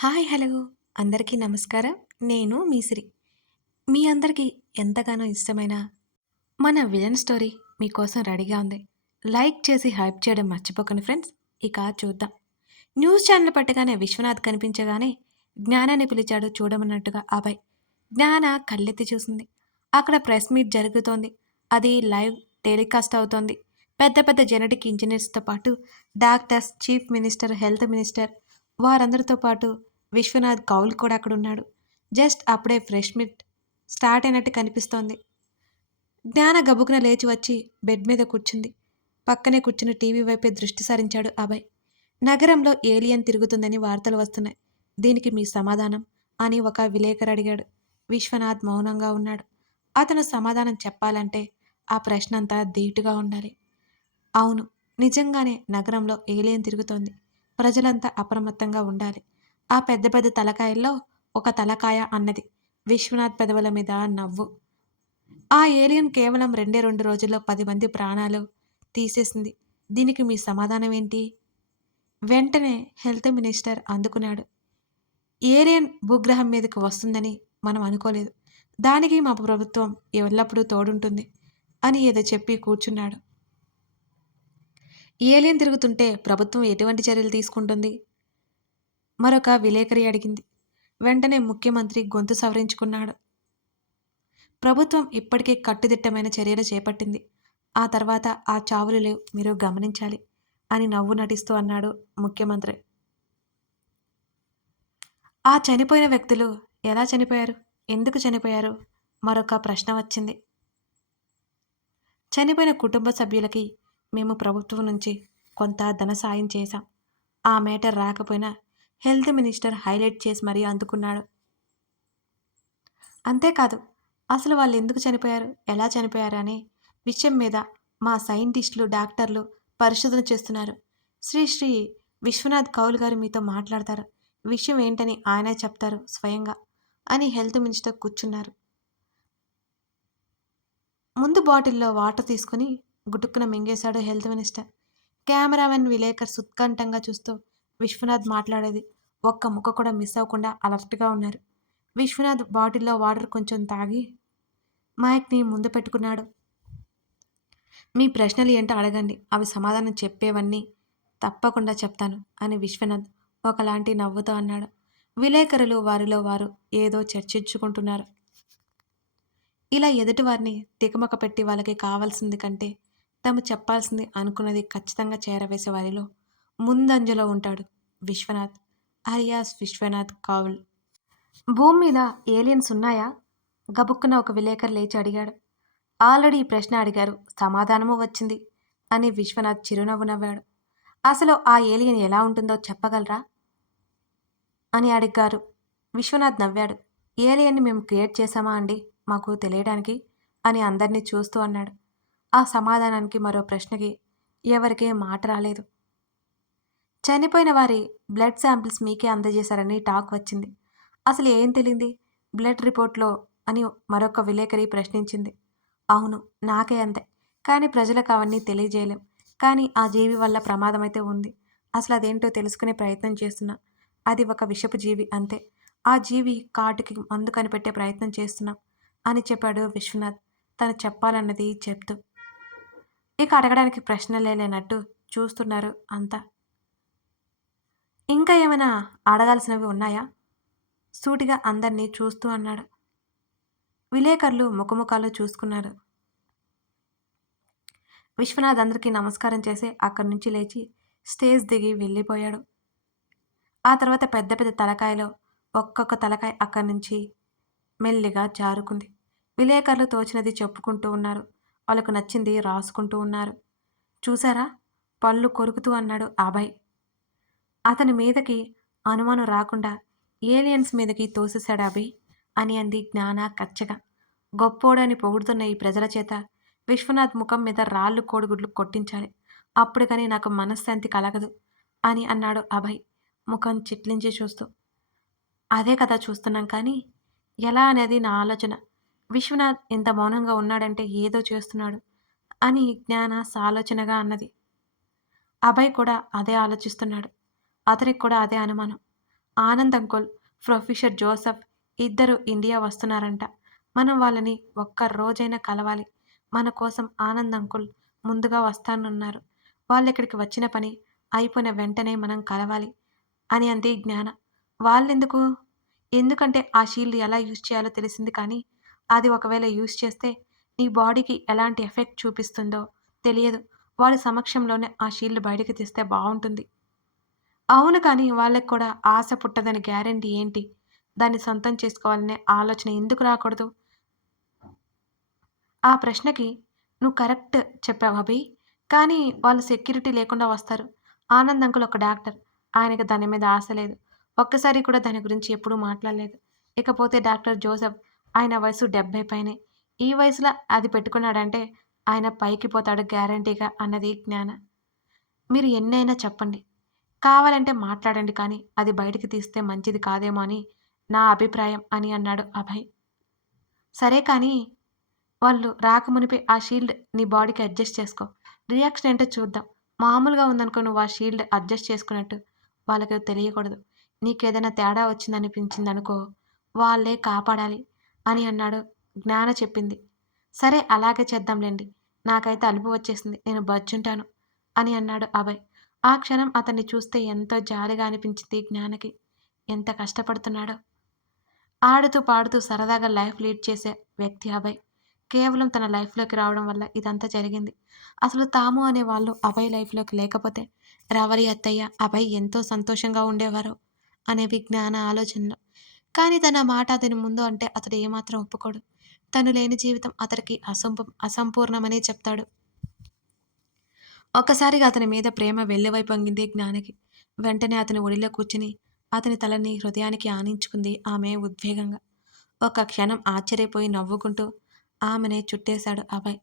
Hi hello అందరికీ నమస్కారం. నేను మీసిరి. మీ అందరికీ ఎంతగానో ఇష్టమైన మన విలన్ స్టోరీ మీకోసం రెడీగా ఉంది. లైక్ చేసి హైప్ చేయడం మర్చిపోకండి ఫ్రెండ్స్. ఇక చూద్దాం. న్యూస్ ఛానల్ పట్టగానే విశ్వనాథ్ కనిపించగానే జ్ఞానాన్ని పిలిచాడు చూడమన్నట్టుగా అభయ్. జ్ఞాన కళ్ళెత్తి చూసింది. అక్కడ ప్రెస్ మీట్ జరుగుతోంది. అది లైవ్ టెలికాస్ట్ అవుతోంది. పెద్ద పెద్ద జెనెటిక్ ఇంజనీర్స్‌తో పాటు doctors, chief minister, health minister వారందరితో పాటు విశ్వనాథ్ కౌల్ కూడా అక్కడున్నాడు. జస్ట్ అప్పుడే ఫ్రెష్ మీట్ స్టార్ట్ అయినట్టు కనిపిస్తోంది. జ్ఞాన గబుక్కున లేచి వచ్చి బెడ్ మీద కూర్చుంది. పక్కనే కూర్చుని టీవీ వైపే దృష్టి సారించాడు అభయ్. నగరంలో ఏలియన్ తిరుగుతుందని వార్తలు వస్తున్నాయి. దీనికి మీ సమాధానం అని ఒక విలేకరు అడిగాడు. విశ్వనాథ్ మౌనంగా ఉన్నాడు. అతను సమాధానం చెప్పాలంటే ఆ ప్రశ్నంతా ధీటుగా ఉండాలి. అవును, నిజంగానే నగరంలో ఏలియన్ తిరుగుతోంది. ప్రజలంతా అప్రమత్తంగా ఉండాలి. ఆ పెద్ద పెద్ద తలకాయల్లో ఒక తలకాయ అన్నది. విశ్వనాథ్ పెదవుల మీద నవ్వు. ఆ ఏలియన్ కేవలం 2 రోజుల్లో 10 మంది ప్రాణాలు తీసేసింది. దీనికి మీ సమాధానం ఏంటి? వెంటనే హెల్త్ మినిస్టర్ అందుకున్నాడు. ఏలియన్ భూగ్రహం మీదకి వస్తుందని మనం అనుకోలేదు. దానికి మా ప్రభుత్వం ఎల్లప్పుడూ తోడుంటుంది అని ఏదో చెప్పి కూర్చున్నాడు. ఏలియన్ తిరుగుతుంటే ప్రభుత్వం ఎటువంటి చర్యలు తీసుకుంటుంది? మరొక విలేకరి అడిగింది. వెంటనే ముఖ్యమంత్రి గొంతు సవరించుకున్నాడు. ప్రభుత్వం ఇప్పటికే కట్టుదిట్టమైన చర్యలు చేపట్టింది. ఆ తర్వాత ఆ చావులు లేవు, మీరు గమనించాలి అని నవ్వు నటిస్తూ అన్నాడు ముఖ్యమంత్రి. ఆ చనిపోయిన వ్యక్తులు ఎలా చనిపోయారు? ఎందుకు చనిపోయారు? మరొక ప్రశ్న వచ్చింది. చనిపోయిన కుటుంబ సభ్యులకి మేము ప్రభుత్వం నుంచి కొంత ధన సాయం చేశాం. ఆ మేటర్ రాకపోయినా హెల్త్ మినిస్టర్ హైలైట్ చేసి మరీ అందుకున్నాడు. అంతేకాదు, అసలు వాళ్ళు ఎందుకు చనిపోయారు, ఎలా చనిపోయారు అనే విషయం మీద మా సైంటిస్టులు, డాక్టర్లు పరిశోధన చేస్తున్నారు. శ్రీ శ్రీ విశ్వనాథ్ కౌల్ గారు మీతో మాట్లాడతారు. విషయం ఏంటని ఆయనే చెప్తారు స్వయంగా అని హెల్త్ మినిస్టర్ కూర్చున్నారు. ముందు బాటిల్లో వాటర్ తీసుకుని గుటుక్కున మింగేశాడు హెల్త్ మినిస్టర్. కెమెరామెన్, విలేకర్ సుత్కంఠంగా చూస్తూ విశ్వనాథ్ మాట్లాడేది ఒక్క ముక్క కూడా మిస్ అవ్వకుండా అలర్ట్గా ఉన్నారు. విశ్వనాథ్ బాటిల్లో వాటర్ కొంచెం తాగి మైక్‌ని ముందు పెట్టుకున్నాడు. మీ ప్రశ్నలు ఏంటో అడగండి. అవి సమాధానం చెప్పేవన్నీ తప్పకుండా చెప్తాను అని విశ్వనాథ్ ఒకలాంటి నవ్వుతో అన్నాడు. విలేకరులు వారిలో వారు ఏదో చర్చించుకుంటున్నారు. ఇలా ఎదుటివారిని తికమక పెట్టి వాళ్ళకి కావాల్సింది కంటే తాము చెప్పాల్సింది అనుకున్నది ఖచ్చితంగా చేరవేసే వారిలో ముందంజలో ఉంటాడు విశ్వనాథ్, అలియాస్ విశ్వనాథ్ కౌల్. భూమి మీద ఏలియన్స్ ఉన్నాయా? గబుక్కున ఒక విలేకరు లేచి అడిగాడు. ఆల్రెడీ ఈ ప్రశ్న అడిగారు, సమాధానము వచ్చింది అని విశ్వనాథ్ చిరునవ్వు నవ్వాడు. అసలు ఆ ఏలియన్ ఎలా ఉంటుందో చెప్పగలరా అని అడిగారు. విశ్వనాథ్ నవ్వాడు. ఏలియన్ని మేము క్రియేట్ చేశామా అండి మాకు తెలియడానికి అని అందరినీ చూస్తూ అన్నాడు. ఆ సమాధానానికి మరో ప్రశ్నకి ఎవరికీ మాట రాలేదు. చనిపోయిన వారి బ్లడ్ శాంపిల్స్ మీకే అందజేశారని టాక్ వచ్చింది. అసలు ఏం తెలియంది బ్లడ్ రిపోర్ట్లో అని మరొక విలేకరి ప్రశ్నించింది. అవును, నాకే అంతే. కానీ ప్రజలకు అవన్నీ తెలియజేయలేం. కానీ ఆ జీవి వల్ల ప్రమాదమైతే ఉంది. అసలు అదేంటో తెలుసుకునే ప్రయత్నం చేస్తున్నా. అది ఒక విషపు జీవి అంతే. ఆ జీవి కాటుకి మందు కనిపెట్టే ప్రయత్నం చేస్తున్నాం అని చెప్పాడు విశ్వనాథ్ తను చెప్పాలన్నది చెప్తూ. ఇక అడగడానికి ప్రశ్నలే లేనట్టు చూస్తున్నారు అంతా. ఇంకా ఏమైనా అడగాల్సినవి ఉన్నాయా? సూటిగా అందర్నీ చూస్తూ అన్నాడు. విలేకరులు ముఖముఖాలు చూసుకున్నారు. విశ్వనాథ్ అందరికీ నమస్కారం చేసి అక్కడి నుంచి లేచి స్టేజ్ దిగి వెళ్ళిపోయాడు. ఆ తర్వాత పెద్ద పెద్ద తలకాయలో ఒక్కొక్క తలకాయ అక్కడి నుంచి మెల్లిగా జారుకుంది. విలేకరులు తోచినది చెప్పుకుంటూ ఉన్నారు. వాళ్ళకు నచ్చింది రాసుకుంటూ ఉన్నారు. చూసారా? పళ్ళు కొరుకుతూ అన్నాడు అభయ్. అతని మీదకి అనుమానం రాకుండా ఏలియన్స్ మీదకి తోసేశాడు అభయ్ అని అంది జ్ఞాన కచ్చగా. గొప్పోడని పొగుడుతున్న ఈ ప్రజల చేత విశ్వనాథ్ ముఖం మీద రాళ్ళు కోడిగుడ్లు కొట్టించాలి. అప్పుడు కానీ నాకు మనశ్శాంతి కలగదు అని అన్నాడు అభయ్ ముఖం చిట్లించి చూస్తూ. అదే కదా చూస్తున్నాం కానీ ఎలా అనేది నా ఆలోచన. విశ్వనాథ్ ఇంత మౌనంగా ఉన్నాడంటే ఏదో చేస్తున్నాడు అని జ్ఞాన సాలోచనగా అన్నది. అభయ్ కూడా అదే ఆలోచిస్తున్నాడు. అతనికి కూడా అదే అనుమానం. ఆనంద్ అంకుల్, ప్రొఫెసర్ జోసెఫ్ ఇద్దరు ఇండియా వస్తున్నారంట. మనం వాళ్ళని ఒక్క రోజైనా కలవాలి. మన కోసం ఆనంద్ అంకుల్ ముందుగా వస్తానన్నారు. వాళ్ళిక్కడికి వచ్చిన పని అయిపోయిన వెంటనే మనం కలవాలి అని అంది జ్ఞాన. వాళ్ళెందుకు? ఎందుకంటే ఆ షీల్డ్ ఎలా యూజ్ చేయాలో తెలిసింది కానీ, అది ఒకవేళ యూజ్ చేస్తే నీ బాడీకి ఎలాంటి ఎఫెక్ట్ చూపిస్తుందో తెలియదు. వాళ్ళ సమక్షంలోనే ఆ షీల్డ్ బయటికి తీస్తే బావుంటుంది. అవును కానీ, వాళ్ళకి కూడా ఆశ పుట్టదని గ్యారంటీ ఏంటి? దాన్ని సొంతం చేసుకోవాలనే ఆలోచన ఎందుకు రాకూడదు? ఆ ప్రశ్నకి నువ్వు కరెక్ట్ చెప్పావు అభి. కానీ వాళ్ళు సెక్యూరిటీ లేకుండా వస్తారు. ఆనంద్ అంకుల్ ఒక డాక్టర్. ఆయనకి దాని మీద ఆశ లేదు. ఒక్కసారి కూడా దాని గురించి ఎప్పుడూ మాట్లాడలేదు. ఇకపోతే డాక్టర్ జోసెఫ్ ఆయన వయసు 70 పైనే. ఈ వయసులో అది పెట్టుకున్నాడంటే ఆయన పైకి పోతాడు గ్యారంటీగా అన్నది జ్ఞాన. మీరు ఎన్నైనా చెప్పండి. కావాలంటే మాట్లాడండి కానీ అది బయటికి తీస్తే మంచిది కాదేమో అని నా అభిప్రాయం అని అన్నాడు అభయ్. సరే కానీ వాళ్ళు రాకమునిపే ఆ షీల్డ్ నీ బాడీకి అడ్జస్ట్ చేసుకో. రియాక్షన్ ఏంటో చూద్దాం. మామూలుగా ఉందనుకో నువ్వు ఆ షీల్డ్ అడ్జస్ట్ చేసుకున్నట్టు వాళ్ళకి తెలియకూడదు. నీకేదైనా తేడా వచ్చిందనిపించిందనుకో వాళ్ళే కాపాడాలి అని అన్నాడు. జ్ఞాన చెప్పింది. సరే అలాగే చేద్దాంలెండి. నాకైతే అలుపు వచ్చేసింది. నేను బజ్జుంటాను అని అన్నాడు అభయ్. ఆ క్షణం అతన్ని చూస్తే ఎంతో జాలిగా అనిపించింది జ్ఞానకి. ఎంత కష్టపడుతున్నాడో. ఆడుతూ, పాడుతూ సరదాగా లైఫ్ లీడ్ చేసే వ్యక్తి అభయ్. కేవలం తన లైఫ్‌లోకి రావడం వల్ల ఇదంతా జరిగింది. అసలు తాము అనేవాళ్ళు అభయ్ లైఫ్‌లోకి లేకపోతే రవలి అత్తయ్య, అభయ్ ఎంతో సంతోషంగా ఉండేవారో అనేవి జ్ఞాన ఆలోచనలు. కానీ తన మాట అతని ముందు అంటే అతడు ఏమాత్రం ఒప్పుకోడు. తను లేని జీవితం అతడికి అసంపూర్ణమనే చెప్తాడు. ఒక్కసారిగా అతని మీద ప్రేమ వెల్లివై పొంగింది జ్ఞానకి. వెంటనే అతని ఒడిలో కూర్చుని అతని తలని హృదయానికి ఆనించుకుంది ఆమె ఉద్వేగంగా. ఒక క్షణం ఆశ్చర్యపోయి నవ్వుకుంటూ ఆమెనే చుట్టేశాడు అభయ్.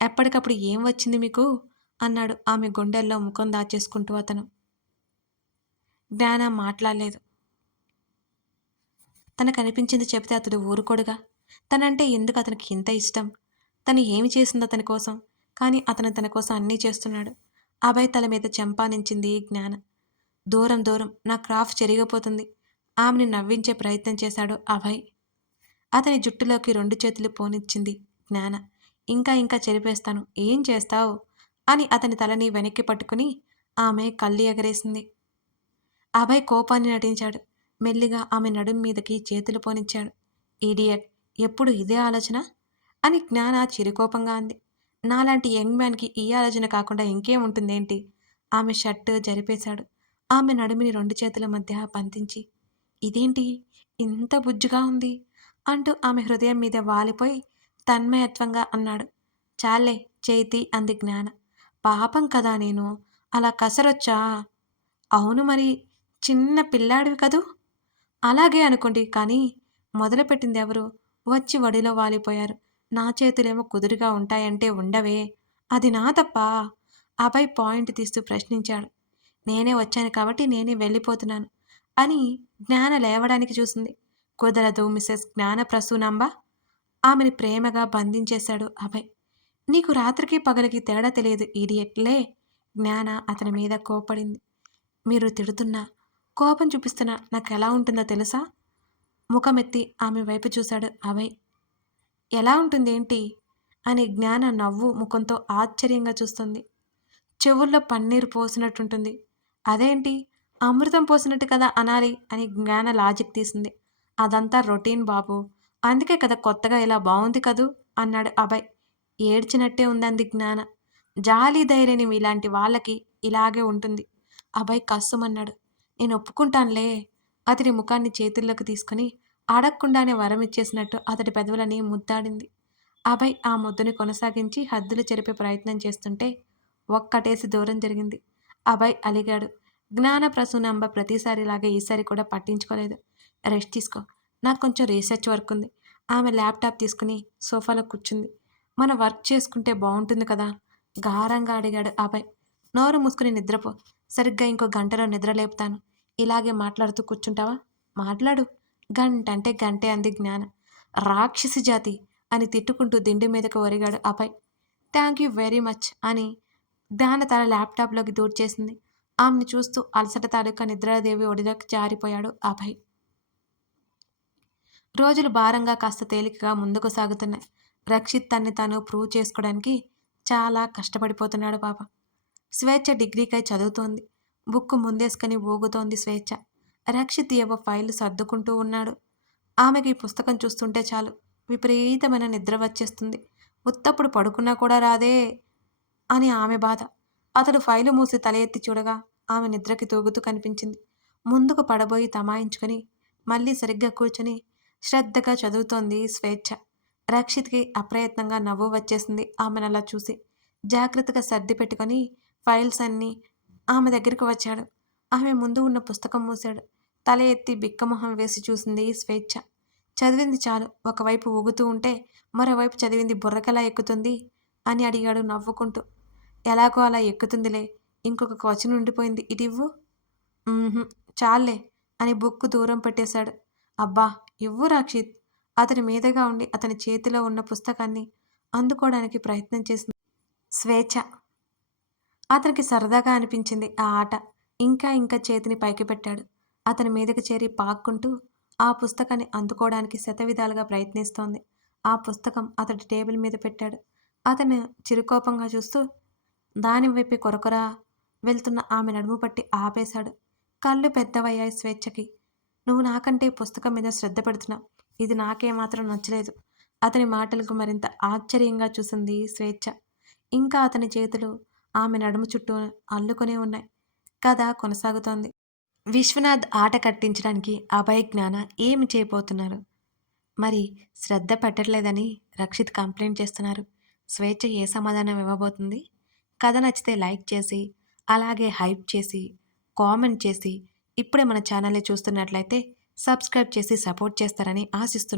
ఎప్పటికప్పుడు ఏం వచ్చింది మీకు? అన్నాడు ఆమె గుండెల్లో ముఖం దాచేసుకుంటూ అతను. జ్ఞాన మాట్లాడలేదు. తనకనిపించింది చెబితే అతడు ఊరుకోడుగా. తనంటే ఎందుకు అతనికి ఇంత ఇష్టం? తను ఏమి చేసింది అతని కోసం? కానీ అతను తన కోసం అన్నీ చేస్తున్నాడు. అభయ్ తల మీద చెంపానించింది జ్ఞాన. దూరం దూరం నా క్రాఫ్ చెరిగిపోతుంది. ఆమెని నవ్వించే ప్రయత్నం చేశాడు అభయ్. అతని జుట్టులోకి 2 చేతులు పోనిచ్చింది జ్ఞాన. ఇంకా ఇంకా చెరిపేస్తాను. ఏం చేస్తావ్? అని అతని తలని వెనక్కి పట్టుకుని ఆమె కళ్ళు ఎగరేసింది. అభయ్ కోపాన్ని నటించాడు. మెల్లిగా ఆమె నడుం మీదకి చేతులు పోనిచ్చాడు. ఇడియట్! ఎప్పుడు ఇదే ఆలోచన? అని జ్ఞాన చిరుకోపంగా అంది. నాలాంటి యంగ్ మ్యాన్‌కి ఈ ఆలోచన కాకుండా ఇంకేం ఉంటుందేంటి? ఆమె షర్ట్ జరిపేశాడు. ఆమె నడుమిని 2 చేతుల మధ్య బంధించి, ఇదేంటి ఇంత బుజ్జుగా ఉంది? అంటూ ఆమె హృదయం మీద వాలిపోయి తన్మయత్వంగా అన్నాడు. చాల్లే చేతి అంది జ్ఞాన. పాపం కదా నేను. అలా కసరొచ్చా? అవును మరి. చిన్న పిల్లాడివి కదూ! అలాగే అనుకోండి కానీ మొదలుపెట్టిందెవరు? వచ్చి ఒడిలో వాలిపోయారు. నా చేతులేమో కుదురుగా ఉంటాయంటే ఉండవే. అది నా తప్పా? అభయ్ పాయింట్ తీస్తూ ప్రశ్నించాడు. నేనే వచ్చాను కాబట్టి నేనే వెళ్ళిపోతున్నాను అని జ్ఞాన లేవడానికి చూసింది. కుదరదు మిసెస్ జ్ఞానప్రసూనాంబ. ఆమెని ప్రేమగా బంధించేశాడు అభయ్. నీకు రాత్రికి పగలికి తేడా తెలియదు ఇడియట్ లే. జ్ఞాన అతని మీద కోప్పడింది. మీరు తిడుతున్నా, కోపం చూపిస్తున్నా నాకెలా ఉంటుందో తెలుసా? ముఖమెత్తి ఆమె వైపు చూశాడు అభయ్. ఎలా ఉంటుందేంటి? అని జ్ఞాన నవ్వు ముఖంతో ఆశ్చర్యంగా చూస్తుంది. చెవుల్లో పన్నీరు పోసినట్టుంటుంది. అదేంటి? అమృతం పోసినట్టు కదా అనాలి అని జ్ఞాన లాజిక్ తీసింది. అదంతా రొటీన్ బాబు. అందుకే కదా కొత్తగా ఇలా బావుంది కదూ! అన్నాడు అభయ్. ఏడ్చినట్టే ఉందంది జ్ఞాన. జాలి ధైర్యం ఇలాంటి వాళ్ళకి ఇలాగే ఉంటుంది. అభయ్ కస్సుమన్నాడు. నేను ఒప్పుకుంటానులే. అతడి ముఖాన్ని చేతుల్లోకి తీసుకుని అడగకుండానే వరం ఇచ్చేసినట్టు అతడి పెదవులని ముద్దాడింది. అభయ్ ఆ ముద్దుని కొనసాగించి హద్దులు చెరిపే ప్రయత్నం చేస్తుంటే ఒక్కటేసి దూరం జరిగింది. అభయ్ అలిగాడు. జ్ఞానప్రసూనాంబ ప్రతిసారిలాగే ఈసారి కూడా పట్టించుకోలేదు. రెస్ట్ తీసుకో. నాకు కొంచెం రీసెర్చ్ వర్క్ ఉంది. ఆమె ల్యాప్టాప్ తీసుకుని సోఫాలో కూర్చుంది. మన వర్క్ చేసుకుంటే బావుంటుంది కదా! గారంగా అడిగాడు అభయ్. నోరు మూసుకుని నిద్రపో. సరిగ్గా ఇంకో గంటలో నిద్ర లేపుతాను. ఇలాగే మాట్లాడుతూ కూర్చుంటావా? మాట్లాడు. గంటంటే గంటే అంది జ్ఞాన. రాక్షసి జాతి అని తిట్టుకుంటూ దిండు మీదకు ఒరిగాడు Abhay. Thank you very much అని జ్ఞాన తన ల్యాప్టాప్‌లోకి దూర్చేసింది. ఆమెను చూస్తూ అలసట తాలూకా నిద్రాదేవి ఒడిలోకి జారిపోయాడు అభయ్. రోజులు భారంగా కాస్త తేలికగా ముందుకు సాగుతున్నాయి. రక్షిత్ తన్ని తాను ప్రూవ్ చేసుకోవడానికి చాలా కష్టపడిపోతున్నాడు పాపం. స్వేచ్ఛ డిగ్రీకై చదువుతోంది. బుక్కు ముందేసుకొని ఊగుతోంది స్వేచ్ఛ. రక్షిత్ ఏవో ఫైళ్లు సర్దుకుంటూ ఉన్నాడు. ఆమెకి ఈ పుస్తకం చూస్తుంటే చాలు విపరీతమైన నిద్ర వచ్చేస్తుంది. ఉత్తప్పుడు పడుకున్నా కూడా రాదే అని ఆమె బాధ. అతడు ఫైలు మూసి తల ఎత్తి చూడగా ఆమె నిద్రకి తూగుతూ కనిపించింది. ముందుకు పడబోయి తమాయించుకొని మళ్ళీ సరిగ్గా కూర్చొని శ్రద్ధగా చదువుతోంది స్వేచ్ఛ. రక్షిత్‌కి అప్రయత్నంగా నవ్వు వచ్చేసింది ఆమెనలా చూసి. జాగ్రత్తగా సర్ది పెట్టుకొని ఫైల్స్ అన్నీ ఆమె దగ్గరికి వచ్చాడు. ఆమె ముందు ఉన్న పుస్తకం మూసాడు. తల ఎత్తి బిక్కమొహం వేసి చూసింది స్వేచ్ఛ. చదివింది చాలు ఒకవైపు ఊగుతూ ఉంటే మరోవైపు చదివింది బుర్రకెలా ఎక్కుతుంది అని అడిగాడు నవ్వుకుంటూ. ఎలాగో అలా ఎక్కుతుందిలే. ఇంకొక క్వశ్చన్ ఉండిపోయింది ఇటివ్వు. హుహు. చాల్లే అని బుక్కు దూరం పెట్టేశాడు. అబ్బా! ఇవ్వు రక్షిత్. అతని మీదగా ఉండి అతని చేతిలో ఉన్న పుస్తకాన్ని అందుకోడానికి ప్రయత్నం చేసింది స్వేచ్ఛ. అతనికి సరదాగా అనిపించింది ఆ ఆట. ఇంకా ఇంకా చేతిని పైకి పెట్టాడు. అతని మీదకి చేరి పాక్కుంటూ ఆ పుస్తకాన్ని అందుకోవడానికి శతవిధాలుగా ప్రయత్నిస్తోంది. ఆ పుస్తకం అతడి టేబుల్ మీద పెట్టాడు. అతను చిరుకోపంగా చూస్తూ దాని వైపే కొరకొరా వెళ్తున్న ఆమె నడుము పట్టి ఆపేశాడు. కళ్ళు పెద్దవయ్యాయి స్వేచ్ఛకి. నువ్వు నాకంటే పుస్తకం మీద శ్రద్ధ పెడుతున్నావు. ఇది నాకేమాత్రం నచ్చలేదు. అతని మాటలకు మరింత ఆశ్చర్యంగా చూసింది స్వేచ్ఛ. ఇంకా అతని చేతులు ఆమె నడుము చుట్టూ అల్లుకొనే ఉన్నాయి. కథ కొనసాగుతోంది. విశ్వనాథ్ ఆట కట్టించడానికి అభయ్, జ్ఞాన ఏమి చేయబోతున్నారు? మరి శ్రద్ధ పెట్టట్లేదని రక్షిత్ కంప్లైంట్ చేస్తున్నారు. స్వేచ్ఛ ఏ సమాధానం ఇవ్వబోతుంది? కథ నచ్చితే లైక్ చేసి, అలాగే హైప్ చేసి, కామెంట్ చేసి, ఇప్పుడే మన ఛానల్‌ని చూస్తున్నట్లయితే సబ్స్క్రైబ్ చేసి సపోర్ట్ చేస్తారని ఆశిస్తున్నాను.